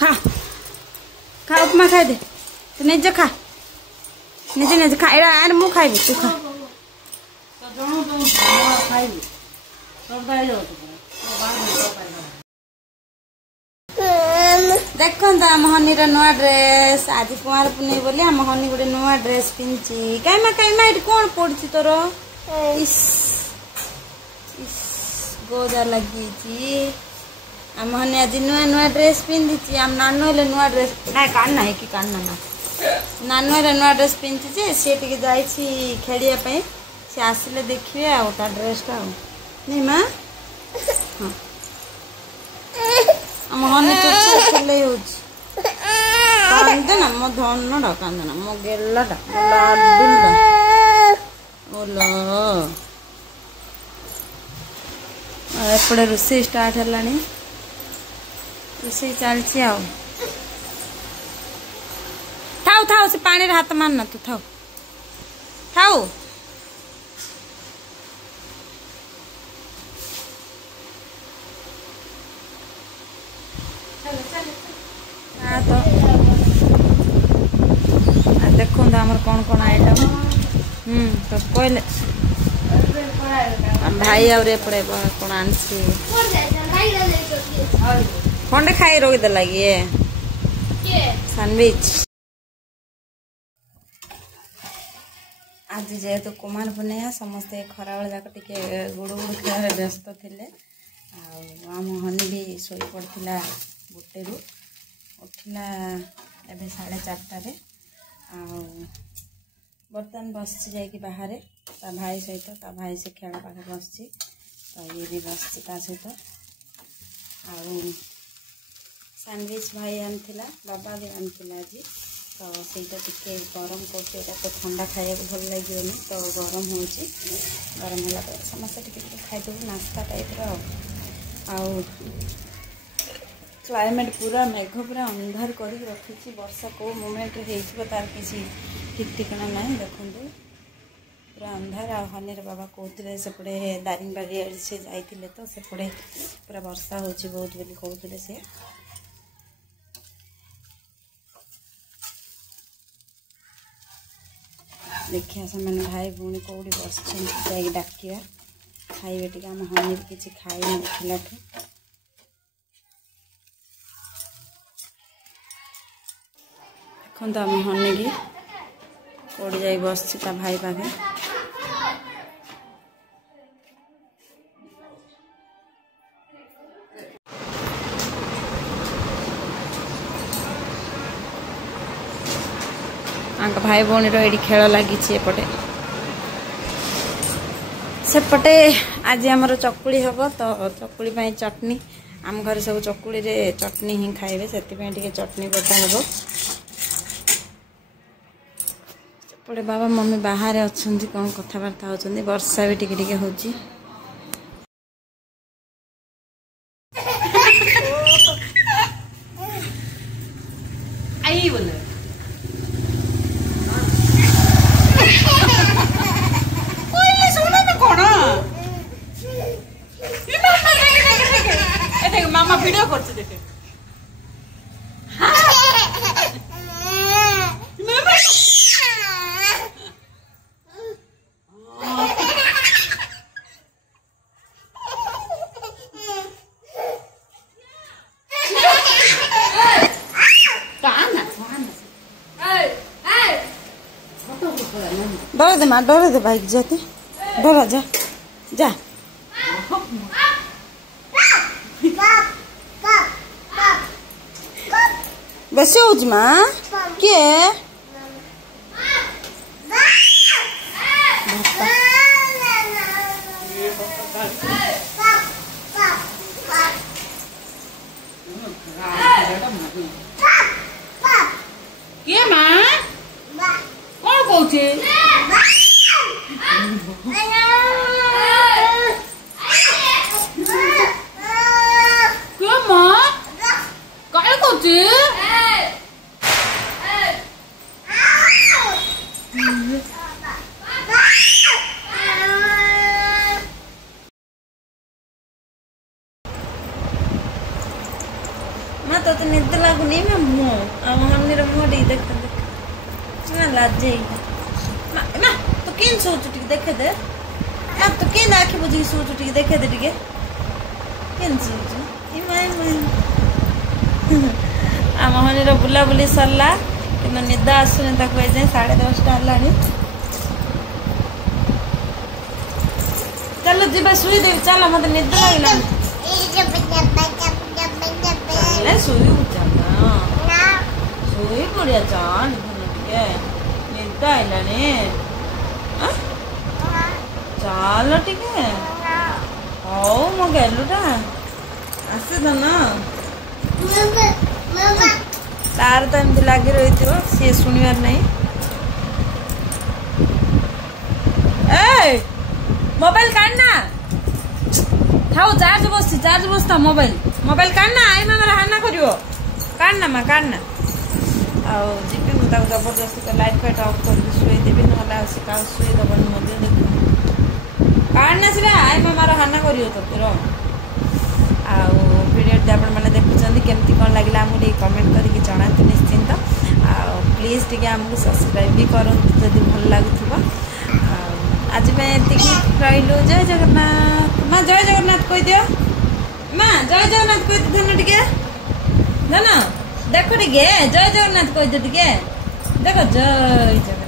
खा खा उपमा खाई दे तू निजे खा निजे निजे खा एरा आर मु खाइबी तू खा देखो आम हनी नुआ ड्रेस आज कुआर पुनी बोली आम हनी गोटे नुआ ड्रेस पिंची कईमा ये कौन पड़ी तोर इस गोजा लगी आम हनी आज नुआ नुआ ड्रेस पिंधि आम नानू हेले नुआ ड्रेस ना काढ़ना है कि काढ़ना ना नानू हेले नुआ ड्रेस पिंधि सी टे जाइए खेलिया सी आसिले देखिए आ ड्रेसटा नहीं माँ हाँ आम हनी चले कांदे ना मो धनटा कांदे ना मो गेलाटा लाडुलटा ओलो एपटे रोषे स्टार्ट है रोषे चलती आ थाऊ थाऊ से पानी हाथ मारना तू थाऊ थाऊ तो देखो आम कौन कौन आइटम तो कहले भाई आउे कौन आनसी खंडे खाई रोक देला ये सैंडविच आज जेहेतु कुमार पूर्णिमा समस्ते खरा जाक टिके गुड़ गुड़ खेल व्यस्त थे आम हनी भी शोई पड़ा गोटे उठला एवं 4:30 बर्तमान बस जाकि बाहर ता भाई सहित ता भाई से खेल पाखे बस तो ये भी बस सहित सैंडविच भाई आनी बाबा भी आनी आज तो सहीटा टिके गरम कर तो ठंडा खाया भल लगे तो गरम हो गरम है समस्त टिके खाईदेव नास्ता टाइप क्लाइमेट पूरा मेघ पूरा अंधार कर रखी वर्षा को मोमेंट हो तार किसी ठीक ठिकाना ना देखो पूरा अंधार आ हनीर बाबा कहते सेपटे दारिंगबाड़ी से जाइए तो सेपटे पूरा वर्षा हो बहुत बोली कहते से देखिए से मैंने भाई भूणी कौटी बस डाकिया खाइबे टी आम हनी किसी खाई ना देखो आम हनी की कौड़ी जा बस भाई पाखे भाई भौणी ये खेल लगी एपटे सेपटे आज आमर चकुली हम तो चकुली चटनी आम घर सब चकुली रे चटनी ही खाइबे से चटनी बटा हम सेपटे बाबा मम्मी बाहर अच्छा कौन कथबार्ता होती वर्षा भी टिके हो मामा वीडियो करते देखे डर दे माँ डर दे बाइक जाते डरा जा जा बेसी हो माँ किए किए माँ कौन कौचे क्यों माँ कौन कौचे तो निद लगुनि मु आम हनीर मुह टी देख लाजे माँ तू केन सोचु टी देखे दे तू केन आखि बुझी सोचु टी देखे दे टिके केन सोचु आम हनीर बुलाबुली सरला कि निद आसुनी ताको ए जाए 10:30 हलानी चलो जी शुई देवी चल मत निद लगला शुई शुई पड़िया चाल निद आइलानी चाल टिके हौ मो गेलुटा आसे तो ना तार तो एमती लगी रही थी सी शुणवार नहीं मोबाइल काढ़ना थाओ चार्ज बसता मोबाइल काढ़ना आई मामा हाना करियो काढ़ना माँ काढ़ना आउ जीपी मुझे जबरदस्ती तो लाइट फाइट ऑफ करके शुई देवी ना से का शुई दबन मध्य देख काढ़ना सीधा आई मामा हाना करियो तो फिर आउ वीडियो आपण मैंने देखुं केमती कौन लगे आमको कमेंट करके जनातु निश्चिंत प्लीज टी आमको सब्सक्राइब भी करूँ जदि भल लगुव आज रही जय जगन्नाथ माँ जय जगन्नाथ कह दियो माँ जय जगन्नाथ कह धन टे धन देख टे जय जगन्नाथ कह दियो टे देख जय जगन्नाथ।